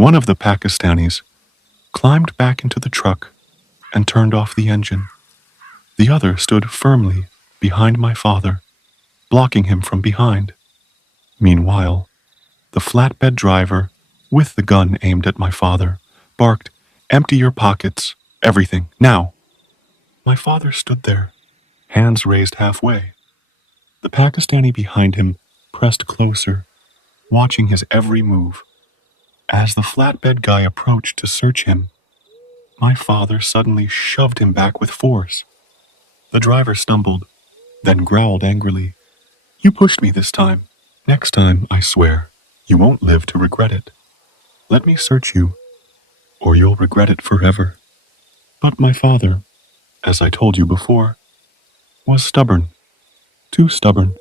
One of the Pakistanis climbed back into the truck and turned off the engine. The other stood firmly behind my father, blocking him from behind. Meanwhile, the flatbed driver, with the gun aimed at my father, barked, "Empty your pockets, everything, now!" My father stood there, hands raised halfway. The Pakistani behind him pressed closer, watching his every move. As the flatbed guy approached to search him, my father suddenly shoved him back with force. The driver stumbled, then growled angrily, "You pushed me this time. Next time, I swear, you won't live to regret it. Let me search you, or you'll regret it forever." But my father, as I told you before, was stubborn, too stubborn.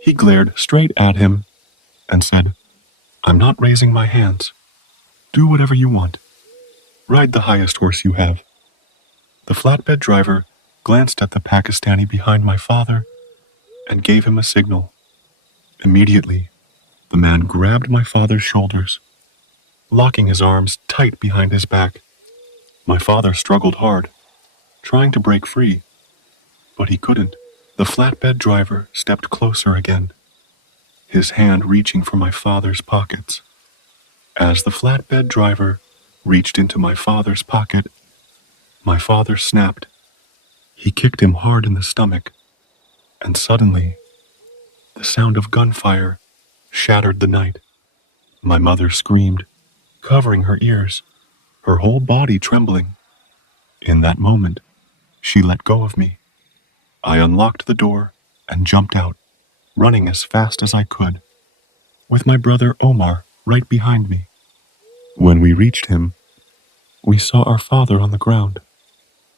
He glared straight at him and said, "I'm not raising my hands. Do whatever you want. Ride the highest horse you have." The flatbed driver glanced at the Pakistani behind my father and gave him a signal. Immediately, the man grabbed my father's shoulders, locking his arms tight behind his back. My father struggled hard, trying to break free, but he couldn't. The flatbed driver stepped closer again, his hand reaching for my father's pockets. As the flatbed driver reached into my father's pocket, my father snapped. He kicked him hard in the stomach, and suddenly, the sound of gunfire shattered the night. My mother screamed, covering her ears, her whole body trembling. In that moment, she let go of me. I unlocked the door and jumped out, running as fast as I could, with my brother Omar right behind me. When we reached him, we saw our father on the ground,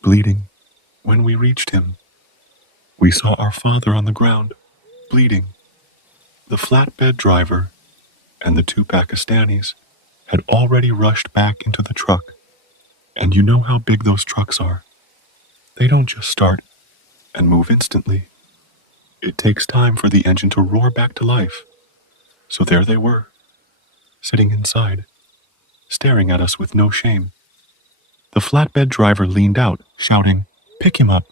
bleeding. When we reached him, we saw our father on the ground, bleeding. The flatbed driver and the two Pakistanis had already rushed back into the truck, and you know how big those trucks are. They don't just start and move instantly. It takes time for the engine to roar back to life. So there they were, sitting inside, staring at us with no shame. The flatbed driver leaned out, shouting, "Pick him up,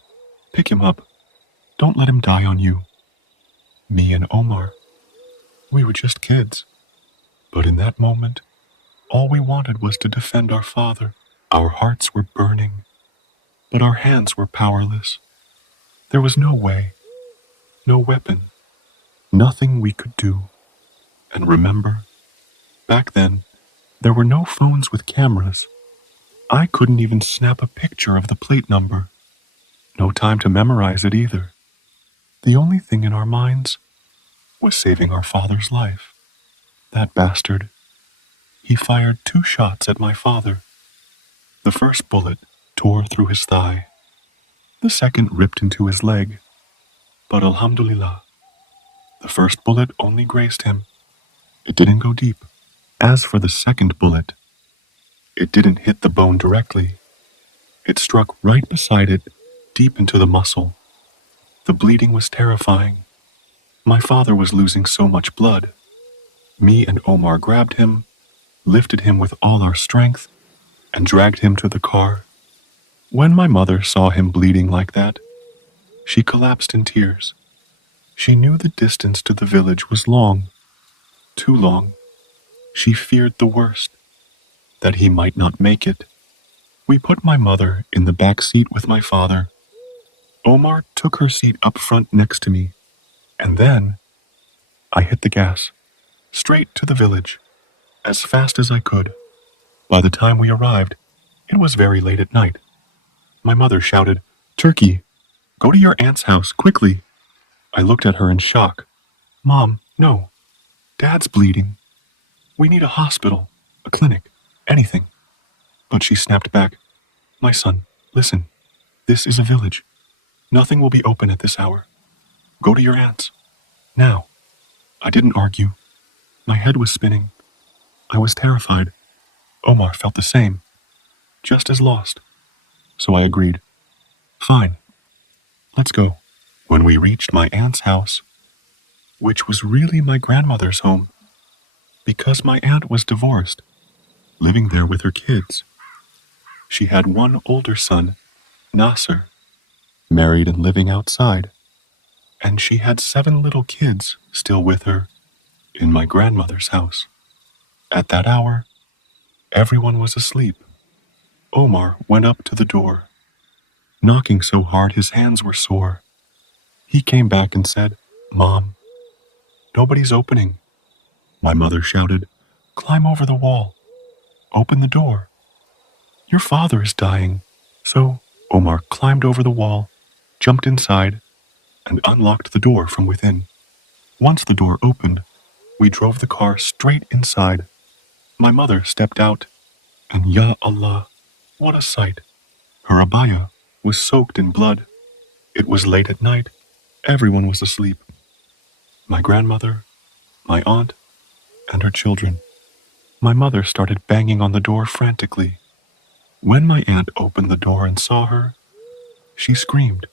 pick him up. Don't let him die on you." Me and Omar, we were just kids. But in that moment, all we wanted was to defend our father. Our hearts were burning, but our hands were powerless. There was no way, no weapon, nothing we could do. And remember, back then, there were no phones with cameras. I couldn't even snap a picture of the plate number. No time to memorize it either. The only thing in our minds was saving our father's life. That bastard. He fired 2 shots at my father. The first bullet tore through his thigh. The second ripped into his leg. But alhamdulillah, the first bullet only grazed him. It didn't go deep. As for the second bullet, it didn't hit the bone directly. It struck right beside it, deep into the muscle. The bleeding was terrifying. My father was losing so much blood. Me and Omar grabbed him, lifted him with all our strength, and dragged him to the car. When my mother saw him bleeding like that, she collapsed in tears. She knew the distance to the village was long, too long. She feared the worst, that he might not make it. We put my mother in the back seat with my father. Omar took her seat up front next to me, and then I hit the gas, straight to the village, as fast as I could. By the time we arrived, it was very late at night. My mother shouted, "Turkey, go to your aunt's house, quickly." I looked at her in shock. "Mom, no. Dad's bleeding. We need a hospital, a clinic, anything." But she snapped back, "My son, listen. This is a village. Nothing will be open at this hour. Go to your aunt's. Now." I didn't argue. My head was spinning. I was terrified. Omar felt the same, just as lost. So I agreed. "Fine. Let's go." When we reached my aunt's house, which was really my grandmother's home, because my aunt was divorced, living there with her kids. She had one older son, Nasser, married and living outside, and she had 7 little kids still with her in my grandmother's house. At that hour, everyone was asleep. Omar went up to the door, knocking so hard his hands were sore. He came back and said, "Mom, nobody's opening." My mother shouted, "Climb over the wall. Open the door. Your father is dying." So Omar climbed over the wall, jumped inside, and unlocked the door from within. Once the door opened, we drove the car straight inside. My mother stepped out, and ya Allah, what a sight! Her abaya was soaked in blood. It was late at night. Everyone was asleep. My grandmother, my aunt, and her children. My mother started banging on the door frantically. When my aunt opened the door and saw her, she screamed.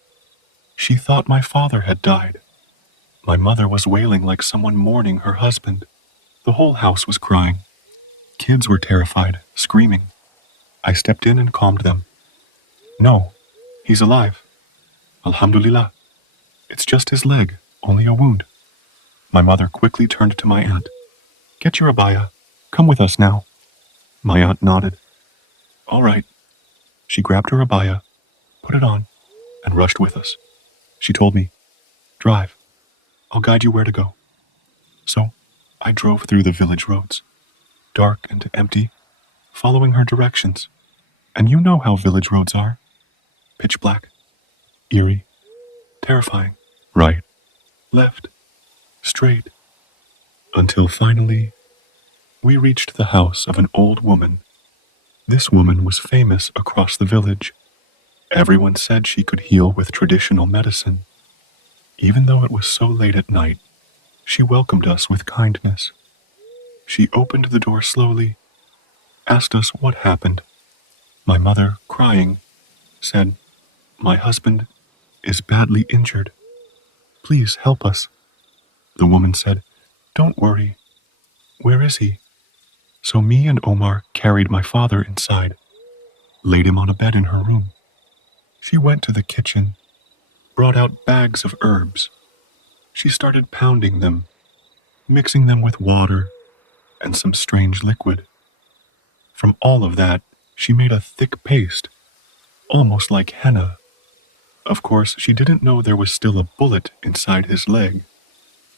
She thought my father had died. My mother was wailing like someone mourning her husband. The whole house was crying. Kids were terrified, screaming. I stepped in and calmed them. "No, he's alive. Alhamdulillah. It's just his leg, only a wound." My mother quickly turned to my aunt. "Get your abaya. Come with us now." My aunt nodded. "All right." She grabbed her abaya, put it on, and rushed with us. She told me, "Drive. I'll guide you where to go." So I drove through the village roads, dark and empty, following her directions. And you know how village roads are. Pitch black, eerie, terrifying. Right, left, straight. Until finally, we reached the house of an old woman. This woman was famous across the village. Everyone said she could heal with traditional medicine. Even though it was so late at night, she welcomed us with kindness. She opened the door slowly, asked us what happened. My mother, crying, said, "My husband is badly injured. Please help us." The woman said, "Don't worry. Where is he?" So me and Omar carried my father inside, laid him on a bed in her room. She went to the kitchen, brought out bags of herbs. She started pounding them, mixing them with water and some strange liquid. From all of that, she made a thick paste, almost like henna. Of course, she didn't know there was still a bullet inside his leg.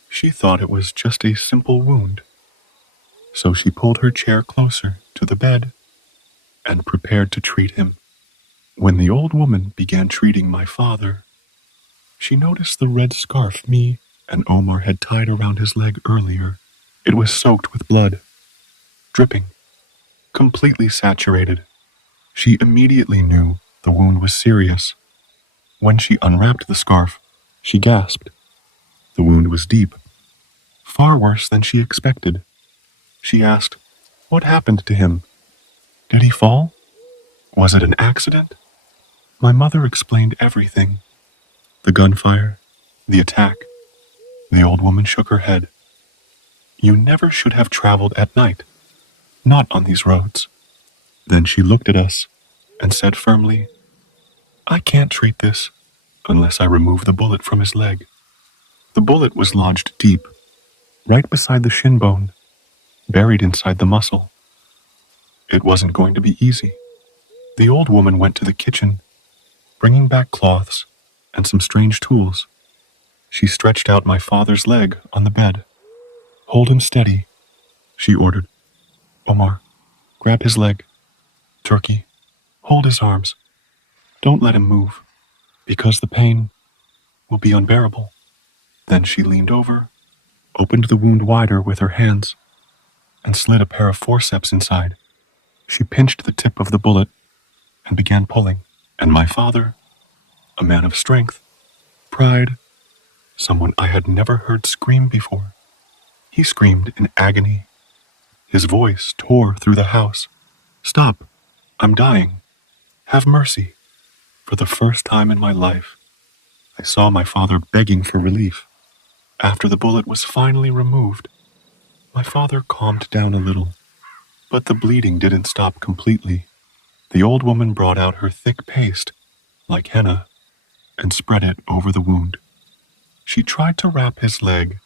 She thought it was just a simple wound. So she pulled her chair closer to the bed and prepared to treat him. When the old woman began treating my father, she noticed the red scarf me and Omar had tied around his leg earlier. It was soaked with blood, dripping, completely saturated. She immediately knew the wound was serious. When she unwrapped the scarf, she gasped. The wound was deep, far worse than she expected. She asked, "What happened to him? Did he fall? Was it an accident?" My mother explained everything. The gunfire, the attack. The old woman shook her head. "You never should have traveled at night. Not on these roads." Then she looked at us and said firmly, "I can't treat this unless I remove the bullet from his leg." The bullet was lodged deep, right beside the shin bone, buried inside the muscle. It wasn't going to be easy. The old woman went to the kitchen, bringing back cloths and some strange tools. She stretched out my father's leg on the bed. "Hold him steady," she ordered. "Omar, grab his leg. Turkey, hold his arms. Don't let him move, because the pain will be unbearable." Then she leaned over, opened the wound wider with her hands, and slid a pair of forceps inside. She pinched the tip of the bullet and began pulling. And my father, a man of strength, pride, someone I had never heard scream before, he screamed in agony. His voice tore through the house. "Stop! I'm dying. Have mercy." For the first time in my life, I saw my father begging for relief. After the bullet was finally removed, my father calmed down a little. But the bleeding didn't stop completely. The old woman brought out her thick paste, like henna, and spread it over the wound. She tried to wrap his leg,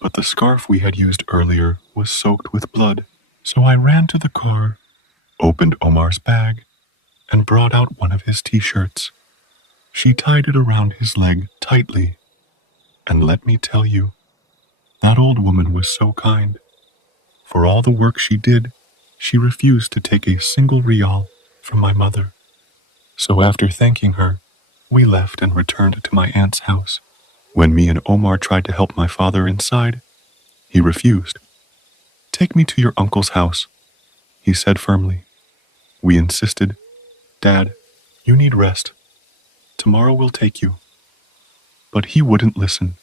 but the scarf we had used earlier was soaked with blood. So I ran to the car, opened Omar's bag, and brought out one of his t-shirts. She tied it around his leg tightly, and let me tell you, that old woman was so kind. For all the work she did, she refused to take a single rial from my mother. So after thanking her, we left and returned to my aunt's house. When me and Omar tried to help my father inside, he refused. "Take me to your uncle's house," he said firmly. We insisted, "Dad, you need rest. Tomorrow we'll take you." But he wouldn't listen.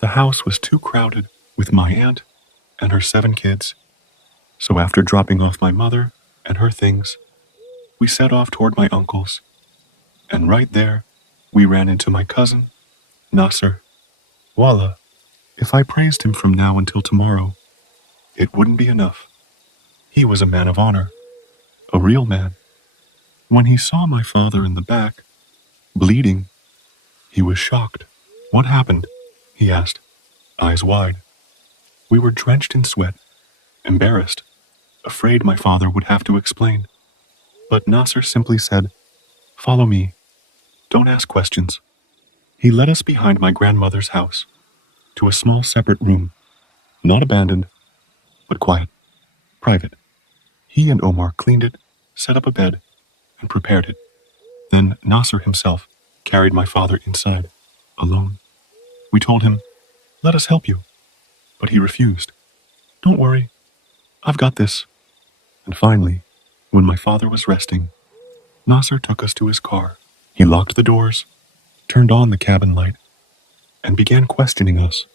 The house was too crowded with my aunt and her 7 kids. So after dropping off my mother and her things, we set off toward my uncle's. And right there, we ran into my cousin, Nasser. Wallah, if I praised him from now until tomorrow, it wouldn't be enough. He was a man of honor, a real man. When he saw my father in the back, bleeding, he was shocked. "What happened?" he asked, eyes wide. We were drenched in sweat, embarrassed, afraid my father would have to explain. But Nasser simply said, "Follow me. Don't ask questions." He led us behind my grandmother's house, to a small separate room, not abandoned, but quiet, private. He and Omar cleaned it, set up a bed, and prepared it. Then Nasser himself carried my father inside, alone. We told him, "Let us help you," but he refused. "Don't worry, I've got this." And finally, when my father was resting, Nasser took us to his car. He locked the doors, turned on the cabin light, and began questioning us.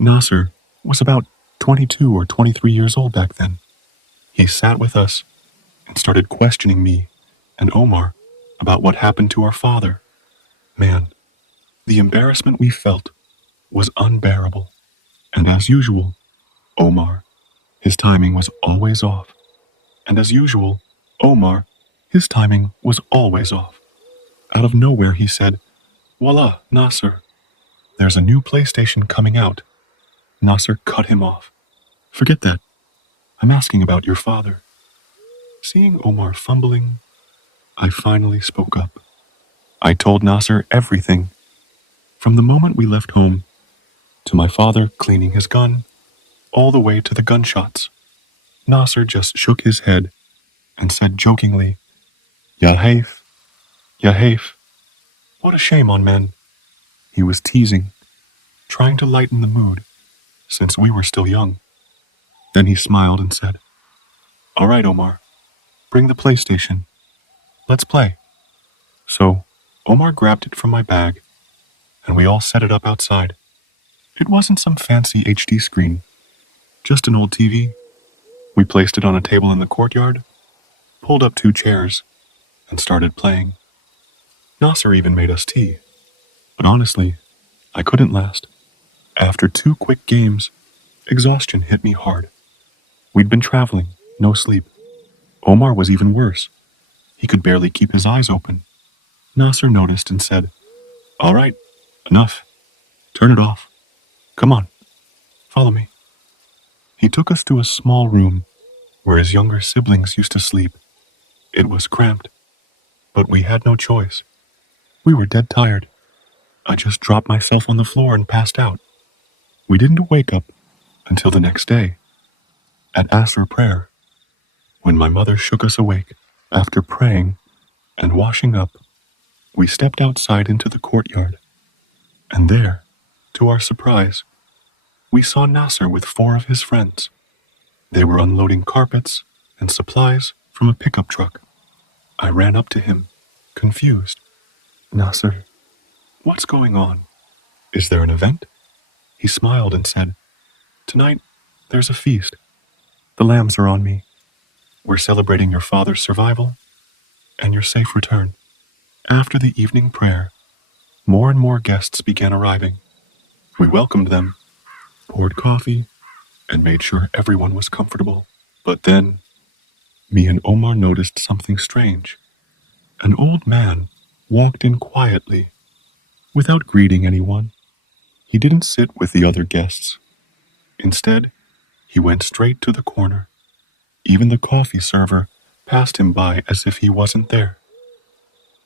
Nasser was about 22 or 23 years old back then. He sat with us and started questioning me and Omar about what happened to our father. Man, the embarrassment we felt was unbearable. And as usual, Omar, his timing was always off. And as usual, Omar, his timing was always off. Out of nowhere he said, "Wallah, Nasser, there's a new PlayStation coming out." Nasser cut him off. "Forget that. I'm asking about your father." Seeing Omar fumbling, I finally spoke up. I told Nasser everything, from the moment we left home, to my father cleaning his gun, all the way to the gunshots. Nasser just shook his head and said jokingly, "Ya Haif, Ya Haif. What a shame on men." He was teasing, trying to lighten the mood, since we were still young. Then he smiled and said, "All right, Omar, bring the PlayStation. Let's play." So, Omar grabbed it from my bag, and we all set it up outside. It wasn't some fancy HD screen, just an old TV. We placed it on a table in the courtyard, pulled up 2 chairs, and started playing. Nasser even made us tea. But honestly, I couldn't last. After 2 quick games, exhaustion hit me hard. We'd been traveling, no sleep. Omar was even worse. He could barely keep his eyes open. Nasser noticed and said, "All right, enough. Turn it off. Come on, follow me." He took us to a small room where his younger siblings used to sleep. It was cramped, but we had no choice. We were dead tired. I just dropped myself on the floor and passed out. We didn't wake up until the next day, at Asr prayer, when my mother shook us awake. After praying and washing up, we stepped outside into the courtyard, and there, to our surprise, we saw Nasser with 4 of his friends. They were unloading carpets and supplies from a pickup truck. I ran up to him, confused. "Nasser, what's going on? Is there an event?" He smiled and said, "Tonight, there's a feast. The lambs are on me. We're celebrating your father's survival and your safe return." After the evening prayer, more and more guests began arriving. We welcomed them, poured coffee, and made sure everyone was comfortable. But then, me and Omar noticed something strange. An old man walked in quietly, without greeting anyone. He didn't sit with the other guests. Instead, he went straight to the corner. Even the coffee server passed him by as if he wasn't there.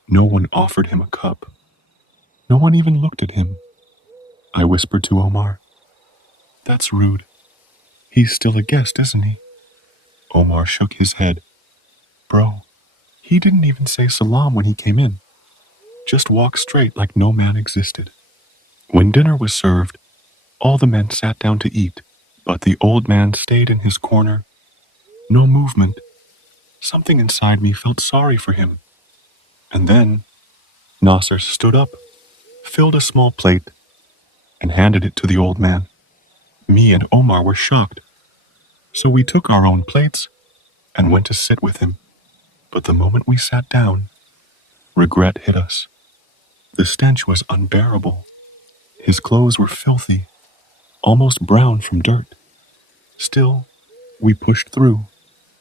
No one offered him a cup. No one even looked at him. I whispered to Omar, "That's rude. He's still a guest, isn't he?" Omar shook his head. "Bro, he didn't even say salam when he came in. Just walked straight like no man existed." When dinner was served, all the men sat down to eat, but the old man stayed in his corner. No movement. Something inside me felt sorry for him. And then, Nasser stood up, filled a small plate, and handed it to the old man. Me and Omar were shocked, so we took our own plates and went to sit with him. But the moment we sat down, regret hit us. The stench was unbearable. His clothes were filthy, almost brown from dirt. Still, we pushed through,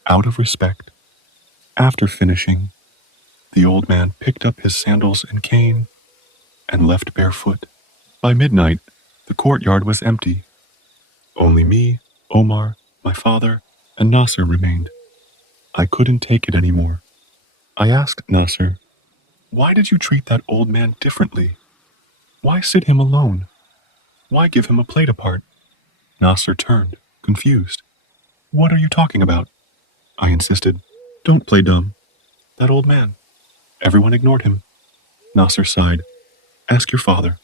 out of respect. After finishing, the old man picked up his sandals and cane and left barefoot. By midnight, the courtyard was empty. Only me, Omar, my father, and Nasser remained. I couldn't take it anymore. I asked Nasser, "Why did you treat that old man differently? Why sit him alone? Why give him a plate apart?" Nasser turned, confused. "What are you talking about?" I insisted. "Don't play dumb. That old man." Everyone ignored him. Nasser sighed. "Ask your father."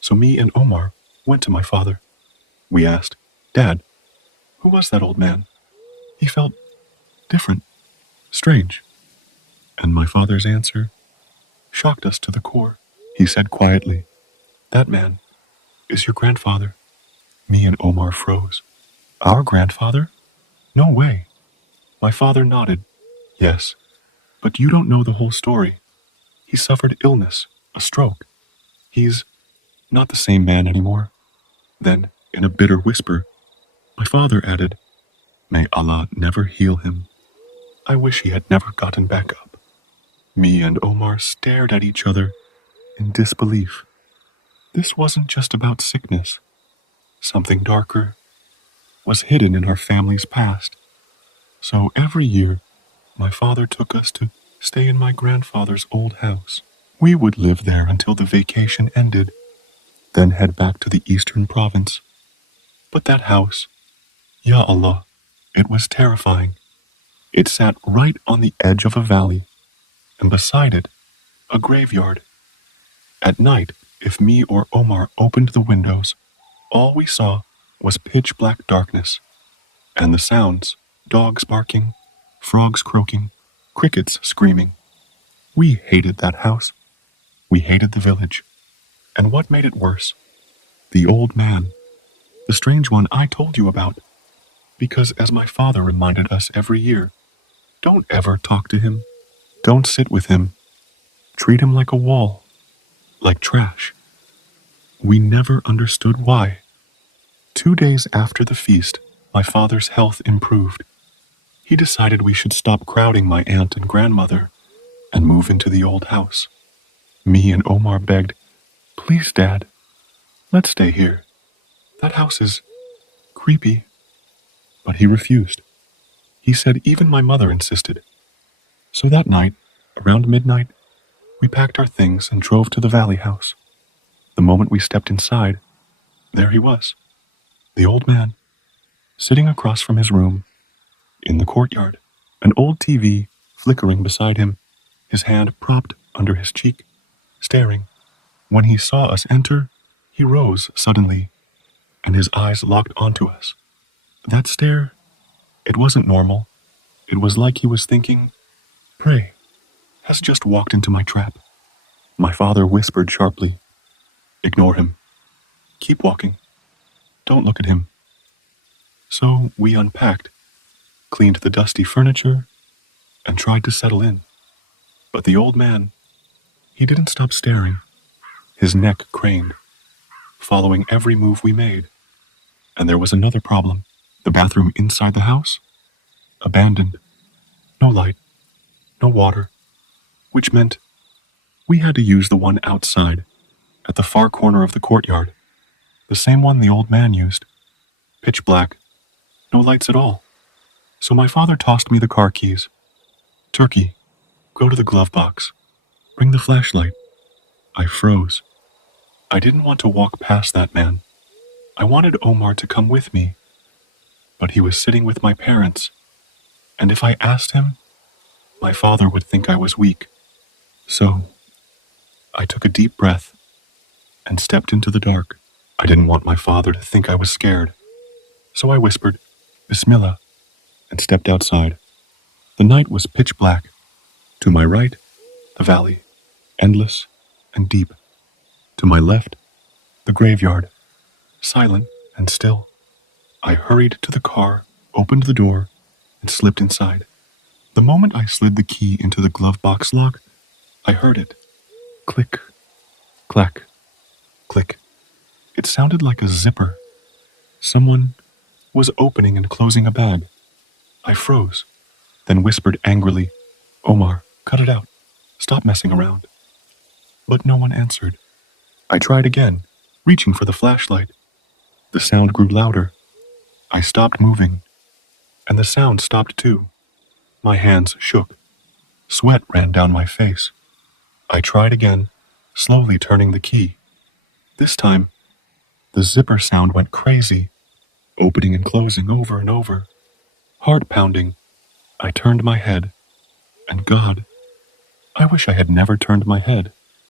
So me and Omar went to my father. We asked, "Dad, who was that old man? He felt different, strange." And my father's answer shocked us to the core. He said quietly, "That man is your grandfather." Me and Omar froze. "Our grandfather? No way." My father nodded. "Yes, but you don't know the whole story. He suffered illness, a stroke. He's not the same man anymore." Then, in a bitter whisper, my father added, "May Allah never heal him. I wish he had never gotten back up." Me and Omar stared at each other in disbelief. This wasn't just about sickness. Something darker was hidden in our family's past. So every year, my father took us to stay in my grandfather's old house. We would live there until the vacation ended, then head back to the eastern province. But that house, Ya Allah, it was terrifying. It sat right on the edge of a valley, and beside it, a graveyard. At night, if me or Omar opened the windows, all we saw was pitch black darkness, and the sounds, dogs barking, frogs croaking, crickets screaming. We hated that house. We hated the village. And what made it worse? The old man, the strange one I told you about. Because as my father reminded us every year, don't ever talk to him. Don't sit with him. Treat him like a wall, like trash. We never understood why. 2 days after the feast, my father's health improved. He decided we should stop crowding my aunt and grandmother and move into the old house. Me and Omar begged, "Please, Dad, let's stay here. That house is creepy." But he refused. He said even my mother insisted. So that night, around midnight, we packed our things and drove to the valley house. The moment we stepped inside, there he was, the old man, sitting across from his room, in the courtyard, an old TV flickering beside him, his hand propped under his cheek, staring. When he saw us enter, he rose suddenly, and his eyes locked onto us. That stare, it wasn't normal. It was like he was thinking, "Prey has just walked into my trap." My father whispered sharply, "Ignore him. Keep walking. Don't look at him." So we unpacked, cleaned the dusty furniture, and tried to settle in. But the old man, he didn't stop staring. His neck craned, following every move we made. And there was another problem. The bathroom inside the house? abandoned. No light, no water, which meant we had to use the one outside, at the far corner of the courtyard, the same one the old man used. Pitch black, no lights at all. So my father tossed me the car keys. Turkey, go to the glove box. Bring the flashlight. I froze. I didn't want to walk past that man. I wanted Omar to come with me. But he was sitting with my parents, and if I asked him, my father would think I was weak. So, I took a deep breath and stepped into the dark. I didn't want my father to think I was scared. So I whispered, Bismillah, and stepped outside. The night was pitch black. To my right, the valley, endless and deep. To my left, the graveyard, silent and still. I hurried to the car, opened the door, and slipped inside. The moment I slid the key into the glove box lock, I heard it. Click, clack, click. It sounded like a zipper. Someone was opening and closing a bag. I froze, then whispered angrily, Omar, cut it out. Stop messing around. But no one answered. I tried again, reaching for the flashlight. The sound grew louder. I stopped moving, and the sound stopped too. My hands shook. Sweat ran down my face. I tried again, slowly turning the key. This time, the zipper sound went crazy, opening and closing over and over. Heart pounding, I turned my head, and God, I wish I had never turned my head.